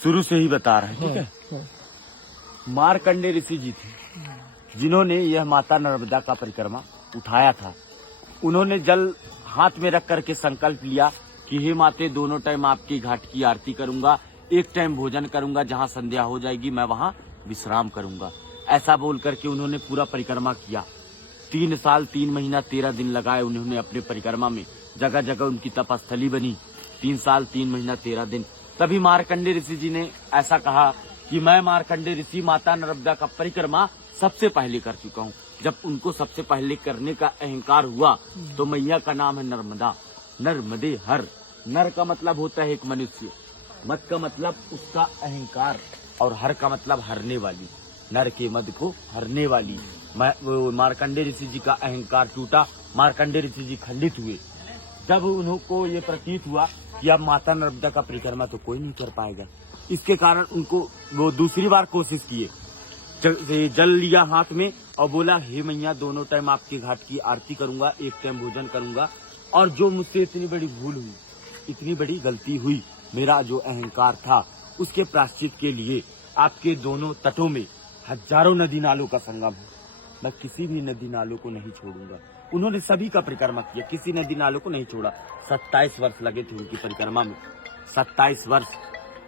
शुरू से ही बता रहे हैं, ठीक है। मार्कंडेय ऋषि जी थे जिन्होंने यह माता नर्मदा का परिक्रमा उठाया था। उन्होंने जल हाथ में रख करके संकल्प लिया कि हे माते, दोनों टाइम आपकी घाट की आरती करूंगा, एक टाइम भोजन करूंगा, जहां संध्या हो जाएगी मैं वहां विश्राम करूंगा। ऐसा बोल करके उन्होंने पूरा परिक्रमा किया। 3 साल 3 महीना 13 दिन लगाए उन्होंने अपने परिक्रमा में। जगह जगह उनकी तपस्थली बनी। 3 साल 3 महीना 13 दिन। तभी मार्कंडेय ऋषि जी ने ऐसा कहा कि मैं मार्कंडेय ऋषि माता नर्मदा का परिक्रमा सबसे पहले कर चुका हूँ। जब उनको सबसे पहले करने का अहंकार हुआ तो मैया का नाम है नर्मदा। नर्मदे हर। नर का मतलब होता है एक मनुष्य, मत का मतलब उसका अहंकार, और हर का मतलब हरने वाली। नर के मद को हरने वाली। मार्कंडेय ऋषि जी का अहंकार टूटा। मार्कंडेय ऋषि जी खंडित हुए। जब उनको ये प्रतीत हुआ कि अब माता नर्मदा का परिक्रमा तो कोई नहीं कर पाएगा, इसके कारण उनको वो दूसरी बार कोशिश किए। जल लिया हाथ में और बोला, हे मैया, दोनों टाइम आपके घाट की आरती करूंगा, एक टाइम भोजन करूंगा, और जो मुझसे इतनी बड़ी भूल हुई, इतनी बड़ी गलती हुई, मेरा जो अहंकार था, उसके प्रायश्चित के लिए आपके दोनों तटों में हजारों नदी नालों का संगम है। मैं किसी भी नदी नालों को नहीं छोड़ूंगा। उन्होंने सभी का परिक्रमा किया, किसी नदी नालों को नहीं छोड़ा। 27 वर्ष लगे थे उनकी परिक्रमा में, 27 वर्ष।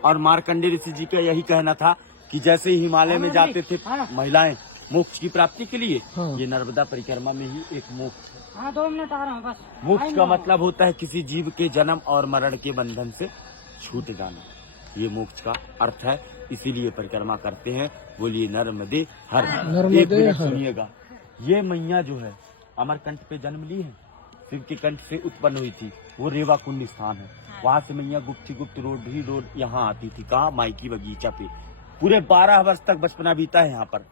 और मार्कंडेय ऋषि जी का यही कहना था कि जैसे हिमालय में जाते थे महिलाएं मोक्ष की प्राप्ति के लिए, ये नर्मदा परिक्रमा में ही एक मोक्ष है। 2 मिनट आ रहा हूँ बस। मोक्ष का मतलब होता है किसी जीव के जन्म और मरण के बंधन से छूट जाना। ये मोक्ष का अर्थ है, इसीलिए परिक्रमा करते हैं। बोलिए नर्मदे हर। एक मिनट सुनिएगा। ये मैया जो है अमरकंठ पे जन्म ली है, शिव के कंठ से उत्पन्न हुई थी। वो रेवा कुंड स्थान है। वहाँ से मैया गुप्त रोड यहाँ आती थी। कहाँ? माइकी बगीचा पे। पूरे 12 वर्ष तक बचपना बीता है यहाँ पर।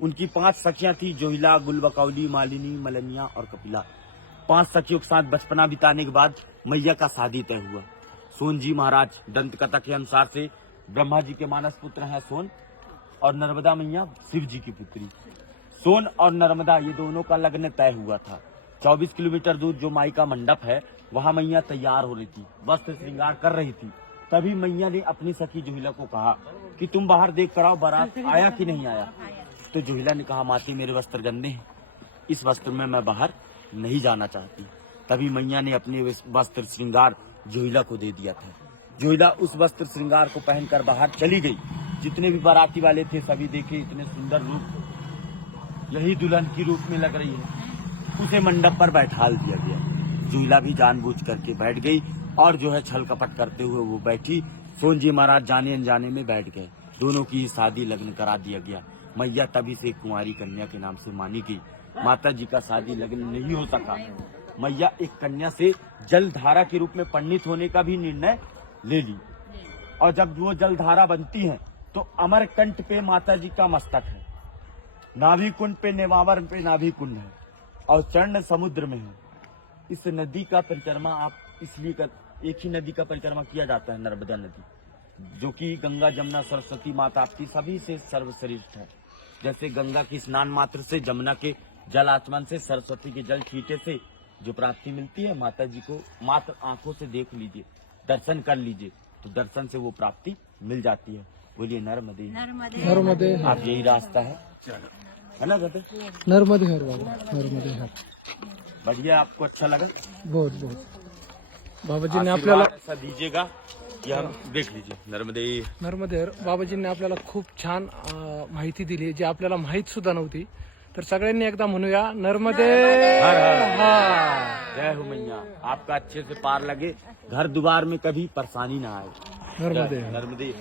उनकी 5 सखियां थी, जोहिला, गुलबकौली, मालिनी, मलनिया और कपिला। 5 सखियों के साथ बचपना बिताने के बाद मैया का शादी तय हुआ। सोन जी महाराज, दंत कथा के अनुसार से ब्रह्मा जी के मानस पुत्र हैं सोन, और नर्मदा मैया शिव जी की पुत्री। सोन और नर्मदा ये दोनों का लग्न तय हुआ था। 24 किलोमीटर दूर जो माई का मंडप है, वहाँ मैया तैयार हो रही थी, वस्त्र श्रृंगार कर रही थी। तभी मैया ने अपनी सखी जोहिला को कहा कि तुम बाहर देख कर आओ, बारात आया कि नहीं आया। तो जोहिला ने कहा, माती मेरे वस्त्र गंदे हैं, इस वस्त्र में मैं बाहर नहीं जाना चाहती। तभी मैया ने अपने वस्त्र श्रृंगार जोहिला को दे दिया था। जोहिला उस वस्त्र श्रृंगार को पहनकर बाहर चली गई। जितने भी बाराती वाले थे सभी देखे, इतने सुंदर रूप, यही दुल्हन की रूप में लग रही है। उसे मंडप पर बैठाल दिया गया। जोहिला भी जानबूझ करके बैठ गई, और जो है छल कपट करते हुए वो बैठी। सोन जी महाराज जाने अनजाने में बैठ गए। दोनों की शादी लग्न करा दिया गया। मैया तभी से कुंवारी कन्या के नाम से मानी गई। माता जी का शादी लग्न नहीं हो सका। मैया एक कन्या से जलधारा के रूप में परिणित होने का भी निर्णय ले ली। और जब वो जलधारा बनती है तो अमरकंठ पे माता जी का मस्तक है, नाभि कुंड पे, नेवावर पे नाभि कुंड है, और चरण समुद्र में है। इस नदी का परिक्रमा आप इसलिए एक ही नदी का परिक्रमा किया जाता है, नर्मदा नदी, जो कि गंगा, जमुना, सरस्वती माता आपकी सभी से सर्वश्रेष्ठ है। जैसे गंगा की स्नान मात्र से, जमुना के जल आचमन से, सरस्वती के जल छींटे से जो प्राप्ति मिलती है, माता जी को मात्र आंखों से देख लीजिए, दर्शन कर लीजिए, तो दर्शन से वो प्राप्ति मिल जाती है। बोलिए नर्मदे नर्मदे। आप यही रास्ता है ना कहते? नर्मदे हर बाबा, नर्मदे हर। बढ़िया, आपको अच्छा लगा? बहुत बहुत। बाबाजींनी आपल्याला ऐसा दीजिएगा कि हम देख लीजिए। नर्मदे नर्मदे हर। बाबाजींनी आपल्याला खूप छान माहिती दिली, जी आपल्याला माहित सुद्धा नव्हती। तर सगळ्यांनी एकदा म्हणूया, नर्मदे हर हर। हर। जय हो मैया, आपका अच्छे से पार लगे, घर द्वार में कभी परेशानी ना आए। नर्मदे हर। नर्मदे।